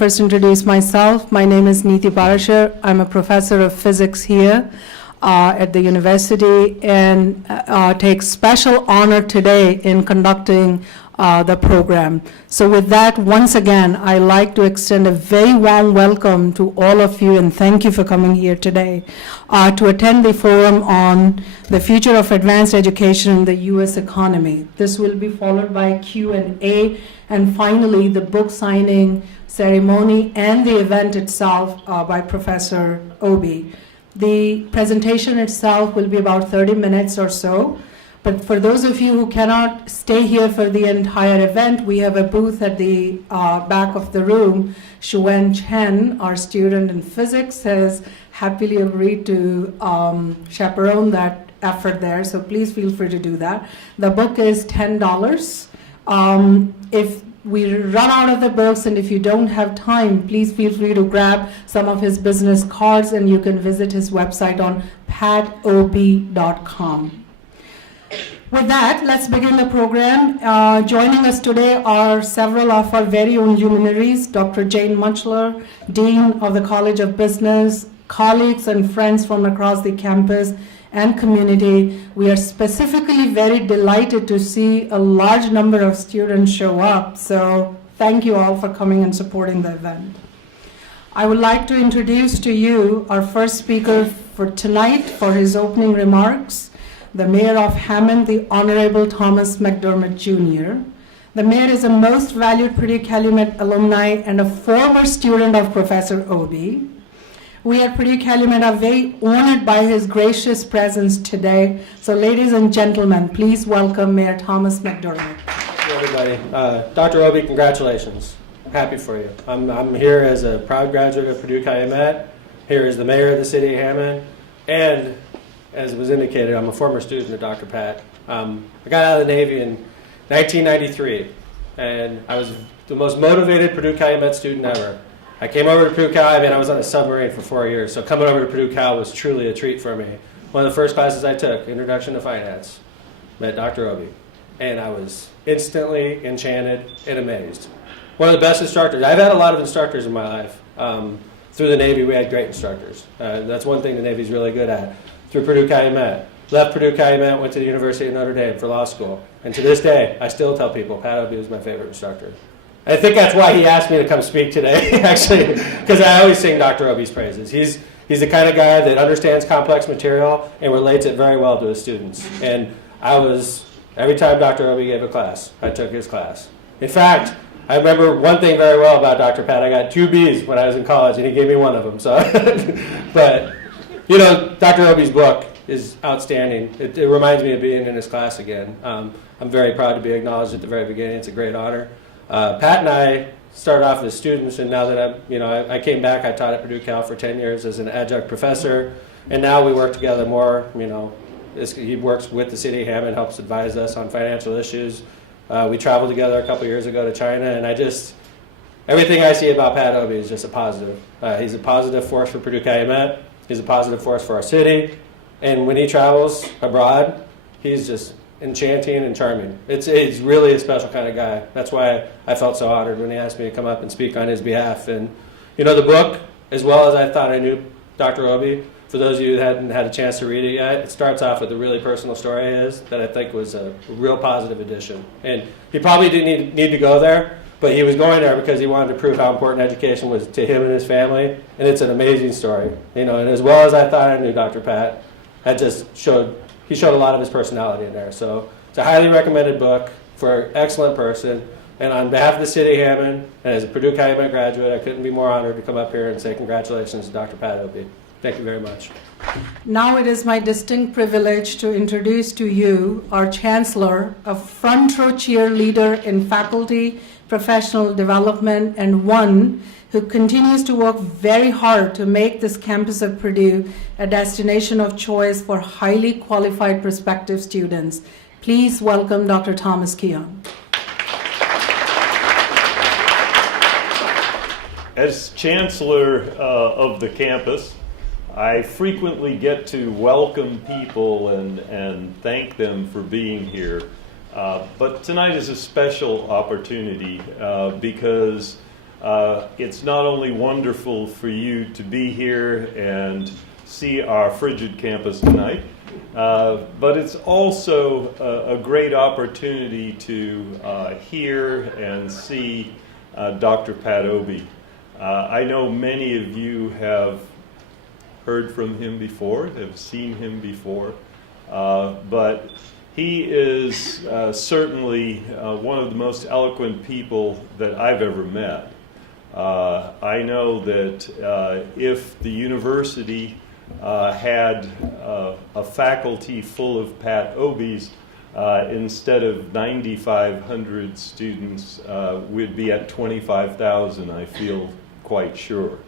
First introduce myself. My name is Neeti Parashar. I'm a professor of physics here at the university and take special honor today in conducting the program. So with that, once again, I'd like to extend a very warm welcome to all of you and thank you for coming here today to attend the forum on the future of advanced education in the U.S. economy. This will be followed by Q&A and finally the book signing ceremony and the event itself by Professor Obi. The presentation itself will be about 30 minutes or so. But for those of you who cannot stay here for the entire event, we have a booth at the back of the room. Shuwen Chen, our student in physics, has happily agreed to chaperone that effort there, so please feel free to do that. The book is $10. If we run out of the books and if you don't have time, please feel free to grab some of his business cards and you can visit his website on patob.com. With that, let's begin the program. Joining us today are several of our very own luminaries, Dr. Jane Muchler, Dean of the College of Business, colleagues and friends from across the campus and community. We are specifically very delighted to see a large number of students show up. So thank you all for coming and supporting the event. I would like to introduce to you our first speaker for tonight for his opening remarks, the Mayor of Hammond, the Honorable Thomas McDermott, Jr. The Mayor is a most valued Purdue Calumet alumni and a former student of Professor Obi. We at Purdue Calumet are very honored by his gracious presence today. So ladies and gentlemen, please welcome Mayor Thomas McDermott. Hey everybody. Dr. Obi, congratulations. I'm happy for you. I'm here as a proud graduate of Purdue Calumet, here as the Mayor of the City of Hammond, and as was indicated, I'm a former student of Dr. Pat. I got out of the Navy in 1993, and I was the most motivated Purdue Calumet student ever. I came over to Purdue Cal. I was on a submarine for 4 years, so coming over to Purdue Cal was truly a treat for me. One of the first classes I took, Introduction to Finance, met Dr. Obi, and I was instantly enchanted and amazed. One of the best instructors. I've had a lot of instructors in my life. Through the Navy, we had great instructors. That's one thing the Navy's really good at. Through Purdue Calumet. Left Purdue Calumet, went to the University of Notre Dame for law school. And to this day, I still tell people Pat Obi was my favorite instructor. I think that's why he asked me to come speak today, actually, because I always sing Dr. Obi's praises. He's the kind of guy that understands complex material and relates it very well to his students. And every time Dr. Obi gave a class, I took his class. In fact, I remember one thing very well about Dr. Pat. I got 2 Bs when I was in college, and he gave me one of them. So, but you know, Dr. Obi's book is outstanding. It reminds me of being in his class again. I'm very proud to be acknowledged at the very beginning. It's a great honor. Pat and I started off as students, and now that I came back, I taught at Purdue Cal for 10 years as an adjunct professor, and now we work together more. He works with the city of Hammond, helps advise us on financial issues. We traveled together a couple years ago to China, and everything I see about Pat Obi is just a positive. He's a positive force for Purdue Calumet. He's a positive force for our city, and when he travels abroad, he's just enchanting and charming. He's really a special kind of guy. That's why I felt so honored when he asked me to come up and speak on his behalf. And the book, as well as I thought I knew Dr. Obi, for those of you who hadn't had a chance to read it yet, it starts off with a really personal story that I think was a real positive addition. And he probably didn't need to go there, but he was going there because he wanted to prove how important education was to him and his family, and it's an amazing story. And as well as I thought I knew Dr. Pat, he showed a lot of his personality in there. So it's a highly recommended book for an excellent person. And on behalf of the city of Hammond, and as a Purdue Calumet graduate, I couldn't be more honored to come up here and say congratulations to Dr. Pat Obi. Thank you very much. Now it is my distinct privilege to introduce to you our Chancellor, a front row cheerleader in faculty, professional development, and one who continues to work very hard to make this campus of Purdue a destination of choice for highly qualified prospective students. Please welcome Dr. Thomas Keon. As Chancellor of the campus, I frequently get to welcome people and thank them for being here. But tonight is a special opportunity because It's not only wonderful for you to be here and see our frigid campus tonight, but it's also a great opportunity to hear and see Dr. Pat Obey. I know many of you have heard from him before, have seen him before, but he is certainly one of the most eloquent people that I've ever met. I know that if the university had a faculty full of Pat Obeys, instead of 9,500 students, we'd be at 25,000, I feel quite sure.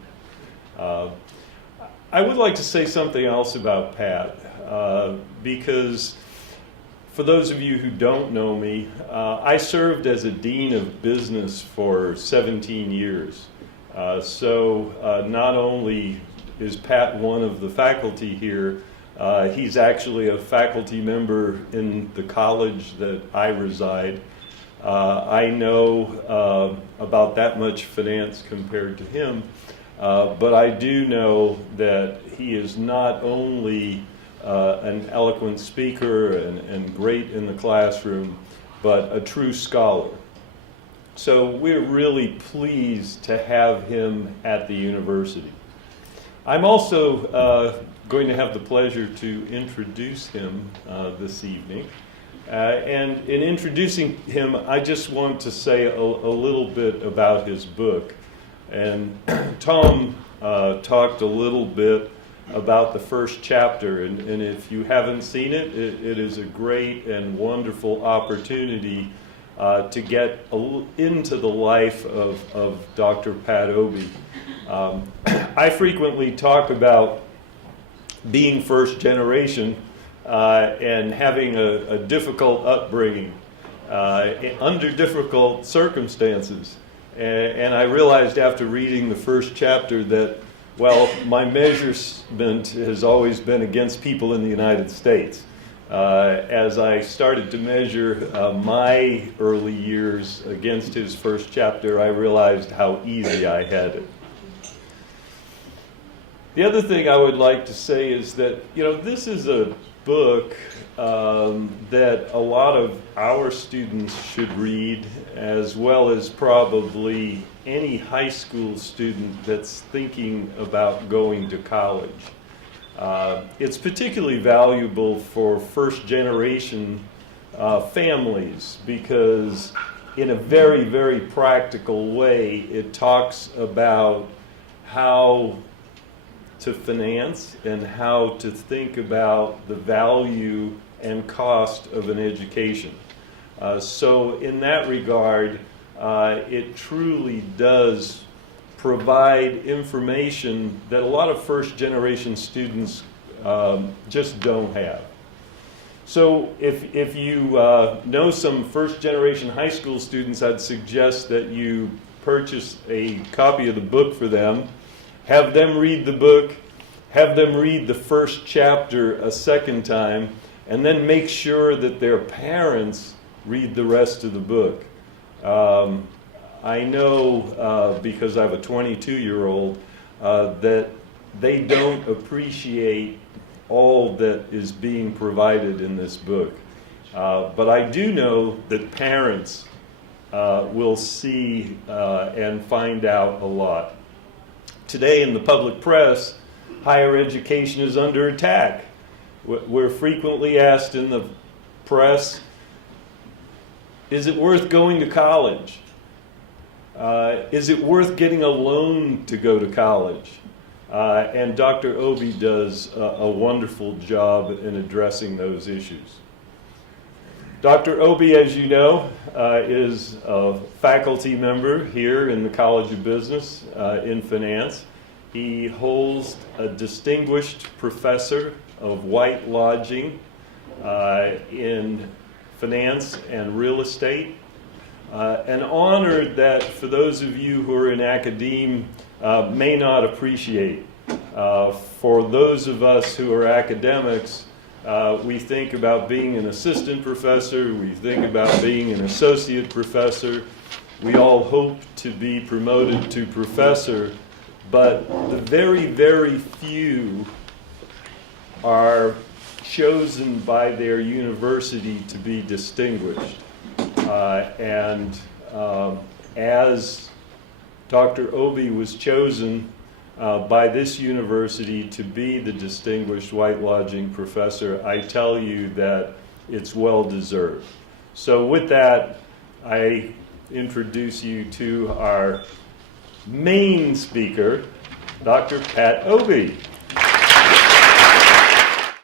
I would like to say something else about Pat, because for those of you who don't know me, I served as a dean of business for 17 years. So not only is Pat one of the faculty here, he's actually a faculty member in the college that I reside. I know about that much finance compared to him, but I do know that he is not only an eloquent speaker and great in the classroom, but a true scholar. So we're really pleased to have him at the university. I'm also going to have the pleasure to introduce him this evening. And in introducing him, I just want to say a little bit about his book. And Tom talked a little bit about the first chapter, and if you haven't seen it, it is a great and wonderful opportunity to get into the life of Dr. Pat Obey. I frequently talk about being first generation and having a difficult upbringing under difficult circumstances. And I realized after reading the first chapter that, well, my measurement has always been against people in the United States. As I started to measure my early years against his first chapter, I realized how easy I had it. The other thing I would like to say is that, this is a book that a lot of our students should read, as well as probably any high school student that's thinking about going to college. It's particularly valuable for first generation families because in a very, very practical way, it talks about how to finance and how to think about the value and cost of an education. So in that regard, it truly does provide information that a lot of first generation students just don't have. So if you know some first generation high school students, I'd suggest that you purchase a copy of the book for them, have them read the book, have them read the first chapter a second time, and then make sure that their parents read the rest of the book. I know, because I have a 22-year-old, that they don't appreciate all that is being provided in this book. But I do know that parents will see and find out a lot. Today in the public press, higher education is under attack. We're frequently asked in the press, is it worth going to college? Is it worth getting a loan to go to college? And Dr. Obey does a wonderful job in addressing those issues. Dr. Obey, as you know, is a faculty member here in the College of Business in finance. He holds a distinguished professor of white lodging in finance and real estate. An honor that, for those of you who are in academe, may not appreciate. For those of us who are academics, we think about being an assistant professor, we think about being an associate professor, We all hope to be promoted to professor, but the very, very few are chosen by their university to be distinguished. As Dr. Obi was chosen by this university to be the Distinguished White Lodging Professor, I tell you that it's well deserved. So with that, I introduce you to our main speaker, Dr. Pat Obi.